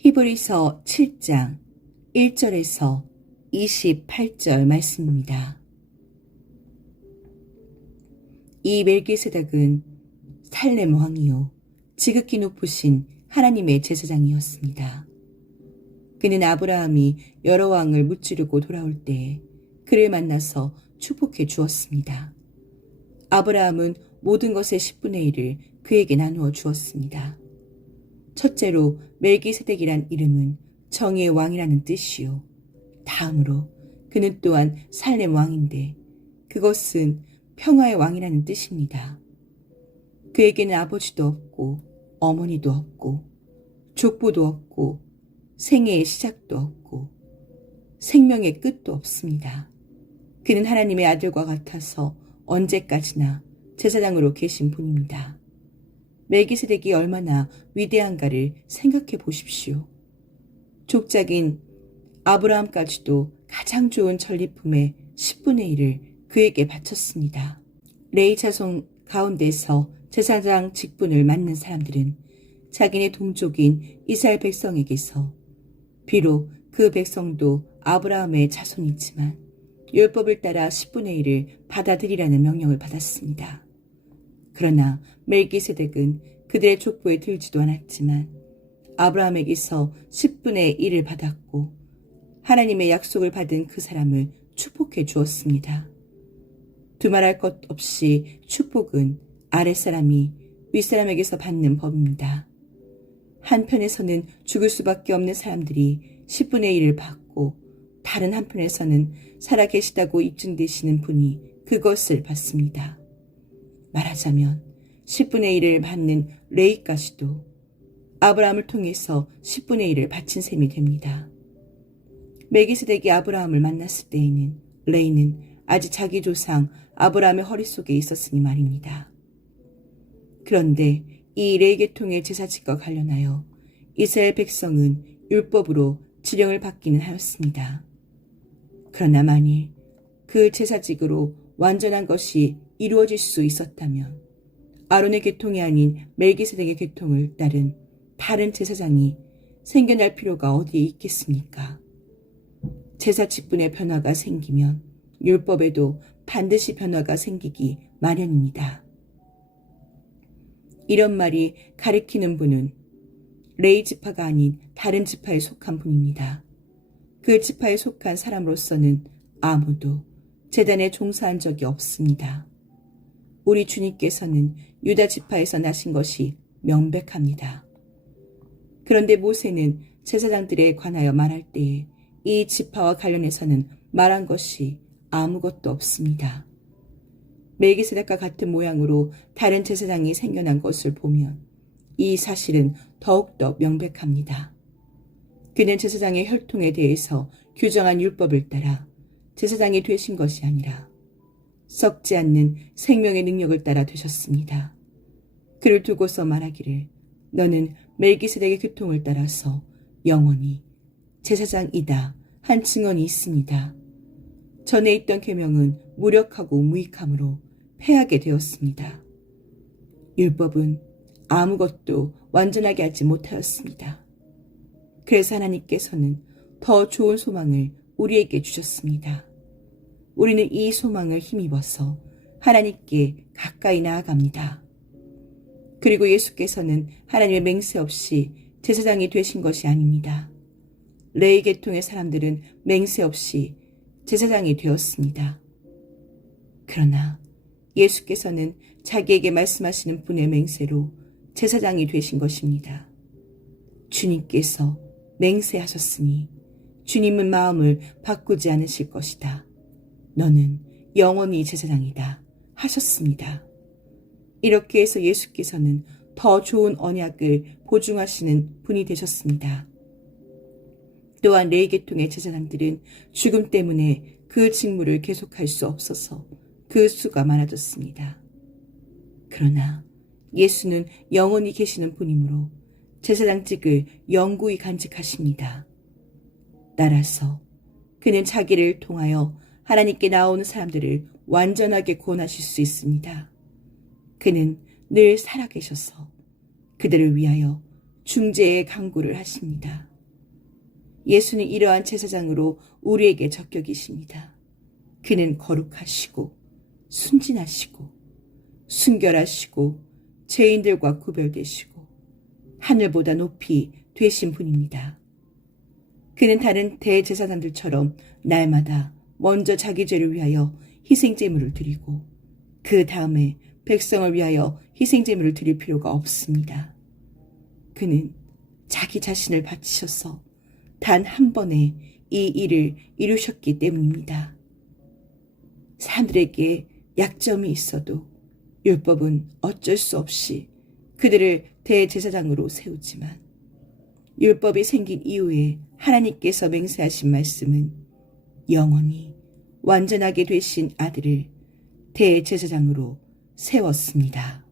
히브리서 7장 1절에서 28절 말씀입니다. 이 멜기세덱은 살렘 왕이요 지극히 높으신 하나님의 제사장이었습니다. 그는 아브라함이 여러 왕을 무찌르고 돌아올 때에 그를 만나서 축복해 주었습니다. 아브라함은 모든 것의 10분의 1을 그에게 나누어 주었습니다. 첫째로 멜기세덱이란 이름은 정의의 왕이라는 뜻이요. 다음으로 그는 또한 살렘 왕인데 그것은 평화의 왕이라는 뜻입니다. 그에게는 아버지도 없고 어머니도 없고 족보도 없고 생애의 시작도 없고 생명의 끝도 없습니다. 그는 하나님의 아들과 같아서 언제까지나 제사장으로 계신 분입니다. 멜기세덱이 얼마나 위대한가를 생각해 보십시오. 족작인 아브라함까지도 가장 좋은 전리품의 10분의 1을 그에게 바쳤습니다. 레위 자손 가운데서 제사장 직분을 맡는 사람들은 자기네 동족인 이스라엘 백성에게서 비록 그 백성도 아브라함의 자손이지만 율법을 따라 10분의 1을 받아들이라는 명령을 받았습니다. 그러나 멜기세덱은 그들의 족보에 들지도 않았지만 아브라함에게서 10분의 1을 받았고 하나님의 약속을 받은 그 사람을 축복해 주었습니다. 두말할 것 없이 축복은 아랫사람이 윗사람에게서 받는 법입니다. 한편에서는 죽을 수밖에 없는 사람들이 10분의 1을 받고 다른 한편에서는 살아계시다고 입증되시는 분이 그것을 받습니다. 말하자면 10분의 1을 받는 레위까지도 아브라함을 통해서 10분의 1을 바친 셈이 됩니다. 멜기세덱이 아브라함을 만났을 때에는 레위는 아직 자기 조상 아브라함의 허리 속에 있었으니 말입니다. 그런데 이 레위 계통의 제사직과 관련하여 이스라엘 백성은 율법으로 지령을 받기는 하였습니다. 그러나 만일 그 제사직으로 완전한 것이 이루어질 수 있었다면 아론의 계통이 아닌 멜기세덱의 계통을 따른 다른 제사장이 생겨날 필요가 어디에 있겠습니까? 제사 직분의 변화가 생기면 율법에도 반드시 변화가 생기기 마련입니다. 이런 말이 가리키는 분은 레위 지파가 아닌 다른 지파에 속한 분입니다. 그 지파에 속한 사람으로서는 아무도 제단에 종사한 적이 없습니다. 우리 주님께서는 유다 지파에서 나신 것이 명백합니다. 그런데 모세는 제사장들에 관하여 말할 때에 이 지파와 관련해서는 말한 것이 아무것도 없습니다. 멜기세덱과 같은 모양으로 다른 제사장이 생겨난 것을 보면 이 사실은 더욱더 명백합니다. 그는 제사장의 혈통에 대해서 규정한 율법을 따라 제사장이 되신 것이 아니라 썩지 않는 생명의 능력을 따라 되셨습니다. 그를 두고서 말하기를 너는 멜기세덱의 교통을 따라서 영원히 제사장이다 한 증언이 있습니다. 전에 있던 계명은 무력하고 무익함으로 패하게 되었습니다. 율법은 아무것도 완전하게 하지 못하였습니다. 그래서 하나님께서는 더 좋은 소망을 우리에게 주셨습니다. 우리는 이 소망을 힘입어서 하나님께 가까이 나아갑니다. 그리고 예수께서는 하나님의 맹세 없이 제사장이 되신 것이 아닙니다. 레위 계통의 사람들은 맹세 없이 제사장이 되었습니다. 그러나 예수께서는 자기에게 말씀하시는 분의 맹세로 제사장이 되신 것입니다. 주님께서 맹세하셨으니 주님은 마음을 바꾸지 않으실 것이다. 너는 영원히 제사장이다 하셨습니다. 이렇게 해서 예수께서는 더 좋은 언약을 보증하시는 분이 되셨습니다. 또한 레위 계통의 제사장들은 죽음 때문에 그 직무를 계속할 수 없어서 그 수가 많아졌습니다. 그러나 예수는 영원히 계시는 분이므로 제사장직을 영구히 간직하십니다. 따라서 그는 자기를 통하여 하나님께 나오는 사람들을 완전하게 구원하실 수 있습니다. 그는 늘 살아계셔서 그들을 위하여 중재의 강구를 하십니다. 예수는 이러한 제사장으로 우리에게 적격이십니다. 그는 거룩하시고 순진하시고 순결하시고 죄인들과 구별되시고 하늘보다 높이 되신 분입니다. 그는 다른 대제사장들처럼 날마다 먼저 자기 죄를 위하여 희생제물을 드리고 그 다음에 백성을 위하여 희생제물을 드릴 필요가 없습니다. 그는 자기 자신을 바치셔서 단 한 번에 이 일을 이루셨기 때문입니다. 사람들에게 약점이 있어도 율법은 어쩔 수 없이 그들을 대제사장으로 세우지만 율법이 생긴 이후에 하나님께서 맹세하신 말씀은 영원히 완전하게 되신 아들을 대제사장으로 세웠습니다.